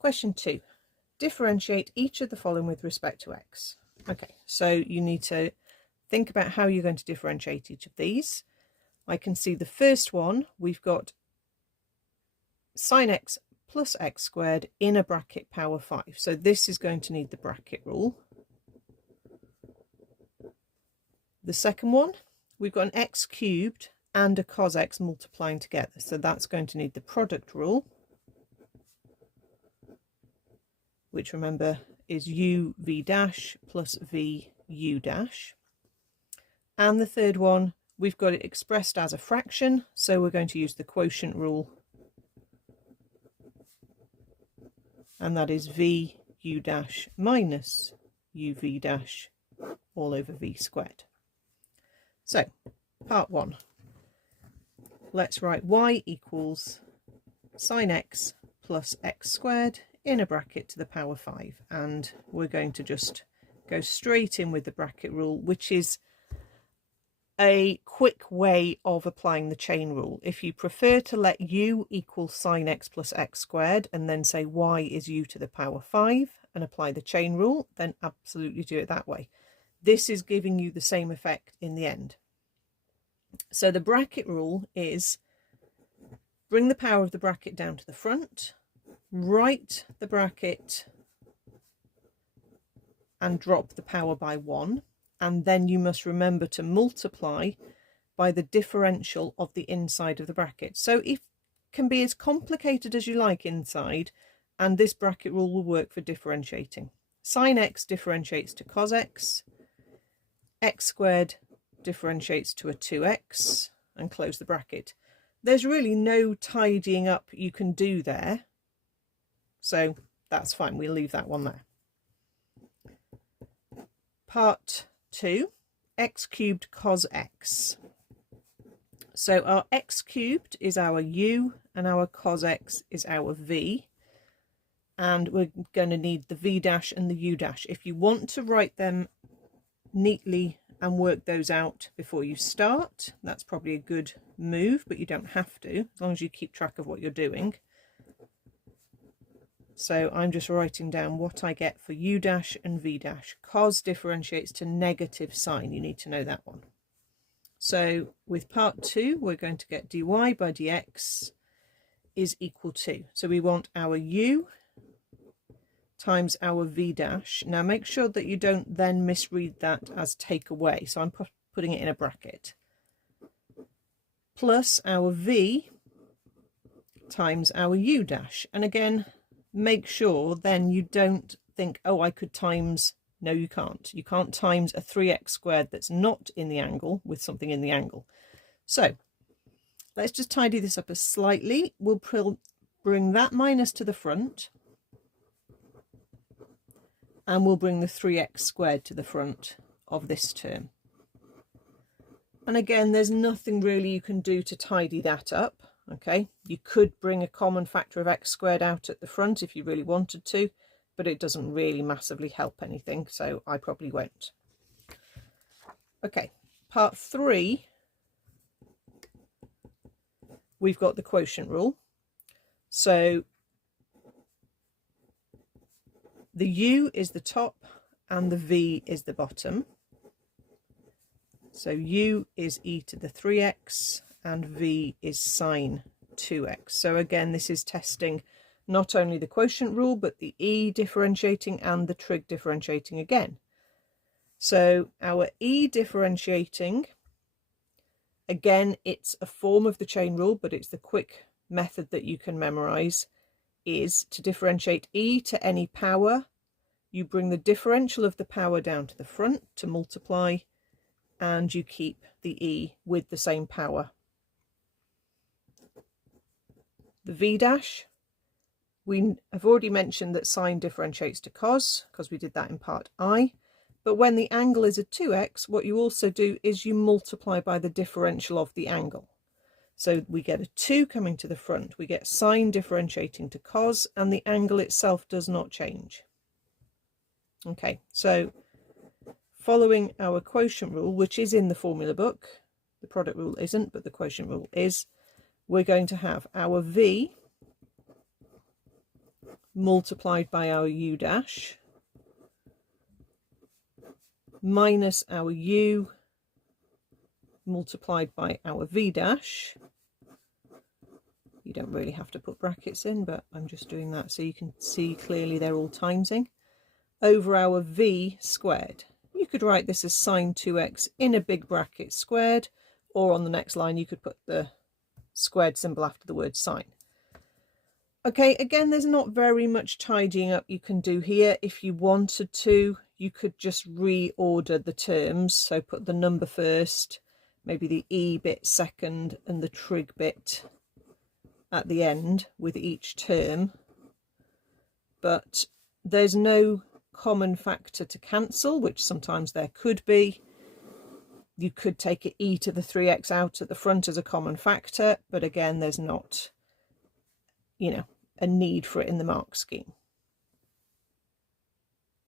Question 2. Differentiate each of the following with respect to x. Okay, so you need to think about how you're going to differentiate each of these. I can see the first one, we've got sine x plus x squared in a bracket power 5. So this is going to need the bracket rule. The second one, we've got an x cubed and a cos x multiplying together. So that's going to need the product rule, which remember is u v dash plus v u dash. And the third one, we've got it expressed as a fraction, so we're going to use the quotient rule, and that is v u dash minus u v dash all over v squared. So part 1, let's write y equals sine x plus x squared in a bracket to the power 5, and we're going to just go straight in with the bracket rule, which is a quick way of applying the chain rule. If you prefer to let u equal sine x plus x squared and then say y is u to the power 5 and apply the chain rule, then absolutely do it that way. This is giving you the same effect in the end. So the bracket rule is bring the power of the bracket down to the front, write the bracket and drop the power by 1, and then you must remember to multiply by the differential of the inside of the bracket. So it can be as complicated as you like inside, and this bracket rule will work for differentiating. Sine x differentiates to cos x, x squared differentiates to a 2x, and close the bracket. There's really no tidying up you can do there, so that's fine, we'll leave that one there. Part 2, x cubed cos x. So our x cubed is our u and our cos x is our v, and we're going to need the v dash and the u dash. If you want to write them neatly and work those out before you start, that's probably a good move, but you don't have to, as long as you keep track of what you're doing. So I'm just writing down what I get for u dash and v dash. Cos differentiates to negative sine. You need to know that one. So with part 2, we're going to get dy by dx is equal to. So we want our u times our v dash. Now make sure that you don't then misread that as take away. So I'm putting it in a bracket. Plus our v times our u dash. And again, make sure then you don't think, oh, I could times. No, you can't. You can't times a 3x squared that's not in the angle with something in the angle. So let's just tidy this up a slightly. We'll bring that minus to the front, and we'll bring the 3x squared to the front of this term. And again, there's nothing really you can do to tidy that up. Okay, you could bring a common factor of x squared out at the front if you really wanted to, but it doesn't really massively help anything, so I probably won't. Okay, part 3, we've got the quotient rule. So the u is the top and the v is the bottom. So u is e to the 3x and v is sine 2x. So again, this is testing not only the quotient rule, but the e differentiating and the trig differentiating again. So our e differentiating, again, it's a form of the chain rule, but it's the quick method that you can memorize, is to differentiate e to any power. You bring the differential of the power down to the front to multiply, and you keep the e with the same power. The v dash, we have already mentioned that sine differentiates to cos, because we did that in part I. But when the angle is a 2x, what you also do is you multiply by the differential of the angle. So we get a 2 coming to the front, we get sine differentiating to cos, and the angle itself does not change. Okay, so following our quotient rule, which is in the formula book, the product rule isn't, but the quotient rule is, we're going to have our v multiplied by our u dash minus our u multiplied by our v dash. You don't really have to put brackets in, but I'm just doing that so you can see clearly they're all timesing, over our v squared. You could write this as sine 2x in a big bracket squared, or on the next line you could put the squared symbol after the word sine. Okay, again, there's not very much tidying up you can do here. If you wanted to, you could just reorder the terms. So put the number first, maybe the e bit second, and the trig bit at the end with each term. But there's no common factor to cancel, which sometimes there could be. You could take an e to the 3x out at the front as a common factor, but again, there's not, you know, a need for it in the mark scheme.